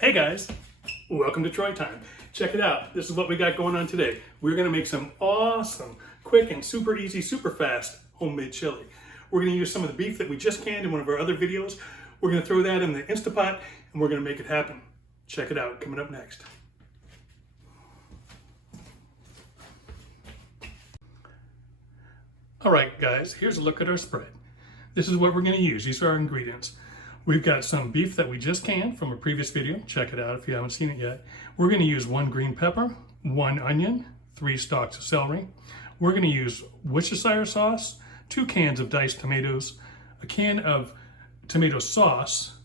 Hey guys, welcome to Troy Time. Check it out. This is what we got going on today. We're gonna make some awesome, quick and super easy, super fast homemade chili. We're gonna use some of the beef that we just canned in one of our other videos. We're gonna throw that in the Instapot and we're gonna make it happen. Check it out, coming up next. All right guys, here's a look at our spread. This is what we're gonna use. These are our ingredients. We've got some beef that we just canned from a previous video. Check it out if you haven't seen it yet. We're gonna use 1 green pepper, 1 onion, 3 stalks of celery. We're gonna use Worcestershire sauce, 2 cans of diced tomatoes, a can of tomato sauce,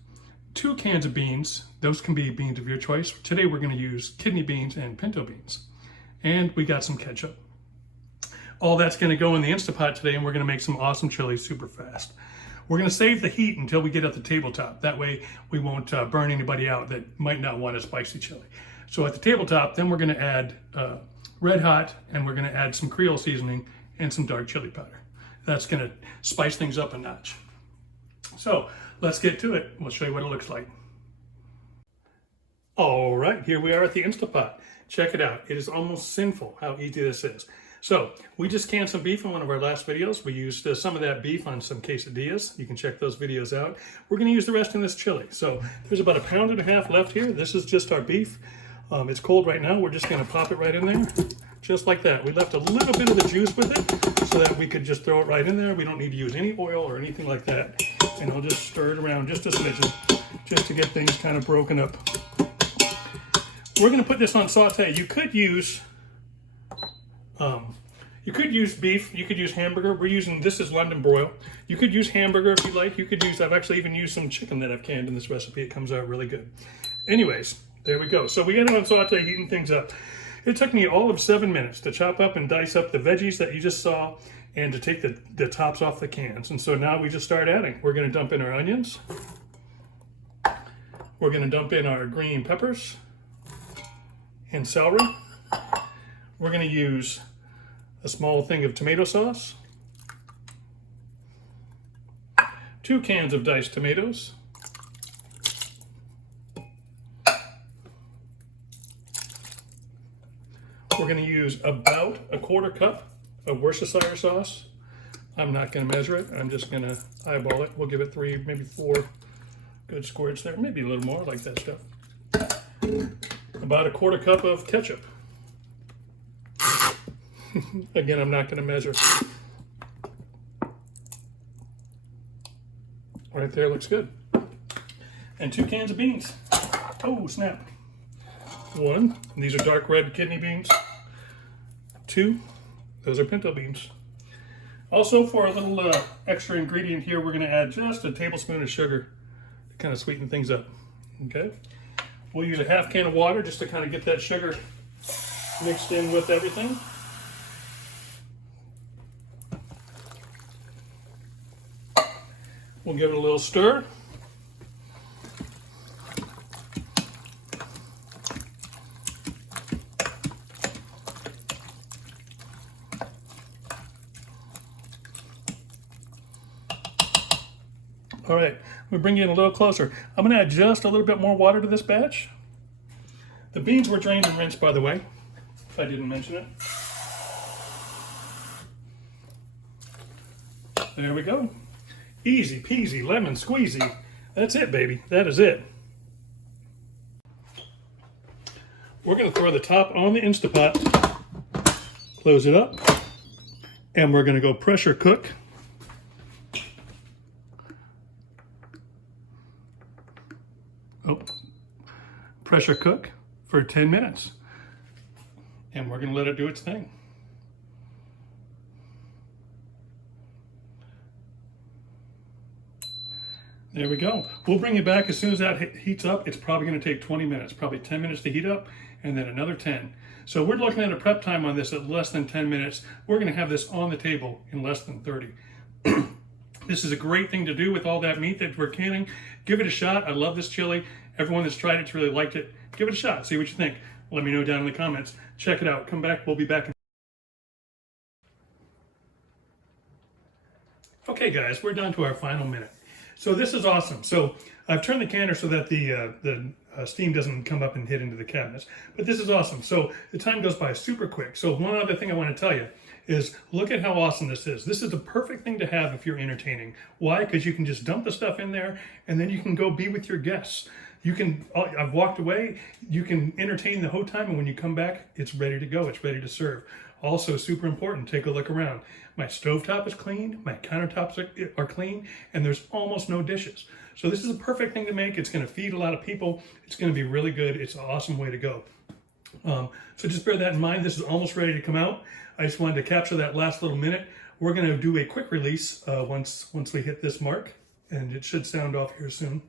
2 cans of beans. Those can be beans of your choice. Today we're gonna use kidney beans and pinto beans. And we got some ketchup. All that's gonna go in the Instapot today and we're gonna make some awesome chili super fast. We're gonna save the heat until we get at the tabletop. That way we won't burn anybody out that might not want a spicy chili. So at the tabletop, then we're gonna add red hot and we're gonna add some Creole seasoning and some dark chili powder. That's gonna spice things up a notch. So let's get to it. We'll show you what it looks like. All right, here we are at the Instapot. Check it out. It is almost sinful how easy this is. So we just canned some beef in one of our last videos. We used some of that beef on some quesadillas. You can check those videos out. We're gonna use the rest in this chili. So there's about 1.5 pounds left here. This is just our beef. It's cold right now. We're just gonna pop it right in there, just like that. We left a little bit of the juice with it so that we could just throw it right in there. We don't need to use any oil or anything like that. And I'll just stir it around just a smidgen, just to get things kind of broken up. We're gonna put this on saute. You could use beef, you could use hamburger. We're using, this is London Broil. You could use hamburger if you like. You could use, I've actually even used some chicken that I've canned in this recipe. It comes out really good. Anyways, there we go. So we got it on saute, heating things up. It took me all of 7 minutes to chop up and dice up the veggies that you just saw and to take the tops off the cans. And so now we just start adding. We're gonna dump in our onions. We're gonna dump in our green peppers and celery. We're gonna use a small thing of tomato sauce, 2 cans of diced tomatoes, we're going to use about 1/4 cup of Worcestershire sauce. I'm not going to measure it, I'm just going to eyeball it. We'll give it 3, maybe 4 good squirts there, maybe a little more, I like that stuff. About 1/4 cup of ketchup. Again, I'm not going to measure. Right there, looks good. And 2 cans of beans. Oh, snap. 1, these are dark red kidney beans. 2, those are pinto beans. Also, for a little extra ingredient here, we're going to add just a tablespoon of sugar to kind of sweeten things up. Okay? We'll use a 1/2 can of water just to kind of get that sugar mixed in with everything. We'll give it a little stir. All right, we bring you in a little closer. I'm gonna add just a little bit more water to this batch. The beans were drained and rinsed, by the way, if I didn't mention it. There we go. Easy peasy, lemon squeezy. That's it, baby. That is it. We're going to throw the top on the Instapot, close it up, and we're going to go pressure cook. Pressure cook for 10 minutes. And we're going to let it do its thing. There we go. We'll bring you back as soon as that heats up. It's probably going to take 20 minutes, probably 10 minutes to heat up, and then another 10. So we're looking at a prep time on this at less than 10 minutes. We're going to have this on the table in less than 30. This is a great thing to do with all that meat that we're canning. Give it a shot. I love this chili. Everyone that's tried it's really liked it. Give it a shot. See what you think. Let me know down in the comments. Check it out. Come back. We'll be back. Okay, guys, we're down to our final minute. So this is awesome. So I've turned the canner so that the steam doesn't come up and hit into the cabinets. But this is awesome. So the time goes by super quick. So one other thing I want to tell you is look at how awesome this is. This is the perfect thing to have if you're entertaining. Why? Because you can just dump the stuff in there and then you can go be with your guests. You can, I've walked away, you can entertain the whole time, and when you come back, it's ready to go, it's ready to serve. Also super important, take a look around. My stovetop is clean, my countertops are clean, and there's almost no dishes. So this is a perfect thing to make. It's gonna feed a lot of people. It's gonna be really good. It's an awesome way to go. So just bear that in mind. This is almost ready to come out. I just wanted to capture that last little minute. We're gonna do a quick release once we hit this mark, and it should sound off here soon.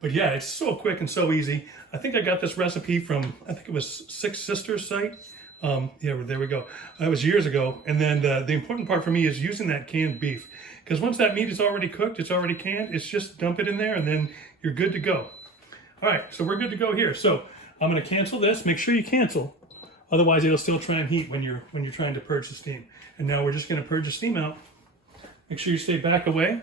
But yeah, it's so quick and so easy. I think I got this recipe from, I think it was Six Sisters site. Yeah, there we go. That was years ago. And then the important part for me is using that canned beef. Because once that meat is already cooked, it's already canned, it's just dump it in there and then you're good to go. All right, so we're good to go here. So I'm gonna cancel this. Make sure you cancel. Otherwise it'll still try and heat when you're trying to purge the steam. And now we're just gonna purge the steam out. Make sure you stay back away.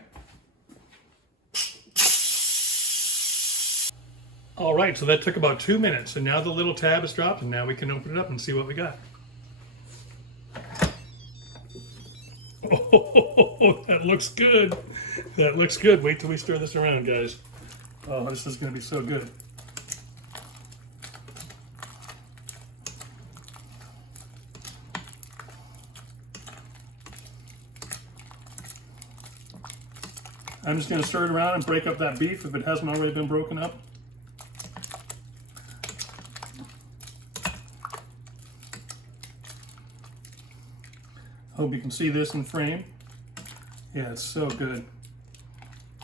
All right, so that took about 2 minutes, and now the little tab is dropped, and now we can open it up and see what we got. Oh, that looks good. That looks good. Wait till we stir this around, guys. Oh, this is going to be so good. I'm just going to stir it around and break up that beef if it hasn't already been broken up. Hope you can see this in frame. Yeah, it's so good.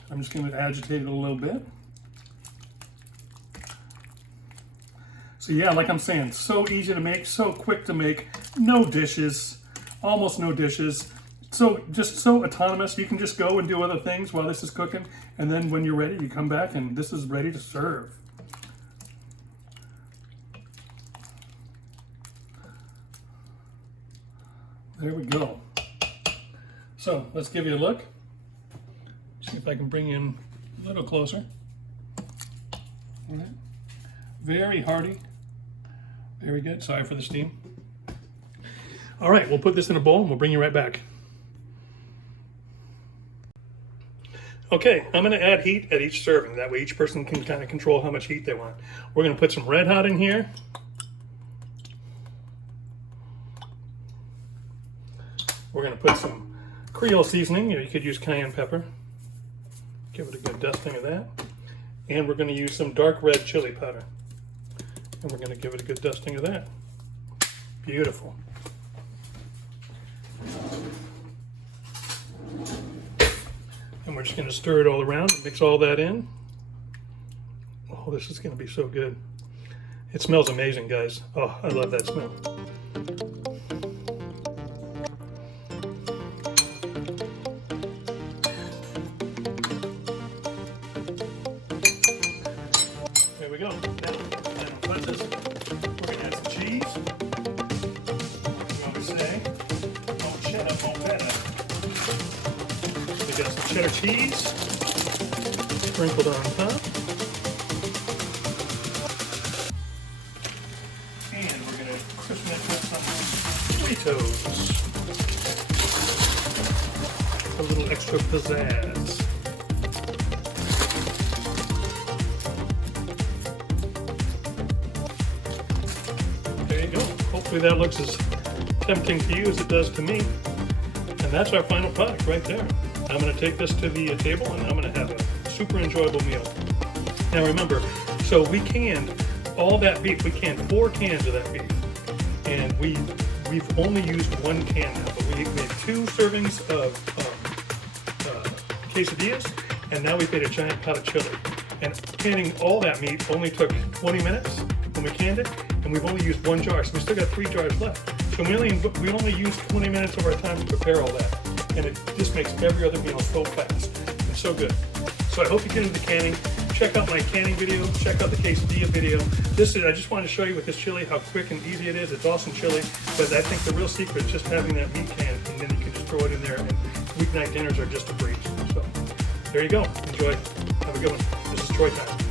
I'm just going to agitate it a little bit. So yeah, like I'm saying, so easy to make, so quick to make, no dishes, almost no dishes. So just so autonomous, you can just go and do other things while this is cooking, and then when you're ready, you come back and this is ready to serve. There we go. So let's give you a look. See if I can bring you in a little closer. All right. Very hearty. Very good. Sorry for the steam. All right, we'll put this in a bowl and we'll bring you right back. Okay, I'm going to add heat at each serving. That way each person can kind of control how much heat they want. We're going to put some Red Hot in here. We're going to put some Creole seasoning. You could use cayenne pepper. Give it a good dusting of that. And we're going to use some dark red chili powder. And we're going to give it a good dusting of that. Beautiful. And we're just going to stir it all around and mix all that in. Oh, this is going to be so good. It smells amazing, guys. Oh, I love that smell. There we go. Now, we're going to add some cheese. We always say, oh, cheddar, oh, cheddar. We got some cheddar cheese sprinkled on top. And we're going to crispen it with some Fritos. A little extra pizzazz. There you go. Hopefully that looks as tempting to you as it does to me. And that's our final product right there. I'm going to take this to the table and I'm going to have a super enjoyable meal. Now remember, so we canned all that beef. We canned 4 cans of that beef. And we've only used 1 can now. But we made 2 servings of quesadillas, and now we've made a giant pot of chili. And canning all that meat only took 20 minutes when we canned it, and we've only used 1 jar, so we still got 3 jars left. So we only used 20 minutes of our time to prepare all that. And it just makes every other meal so fast and so good. So I hope you get into canning. Check out my canning video. Check out the quesadilla video. I just wanted to show you with this chili how quick and easy it is. It's awesome chili, but I think the real secret is just having that meat canned, and then you can just throw it in there, and weeknight dinners are just a breeze. So there you go. Enjoy. Have a good one. This is Troy Time.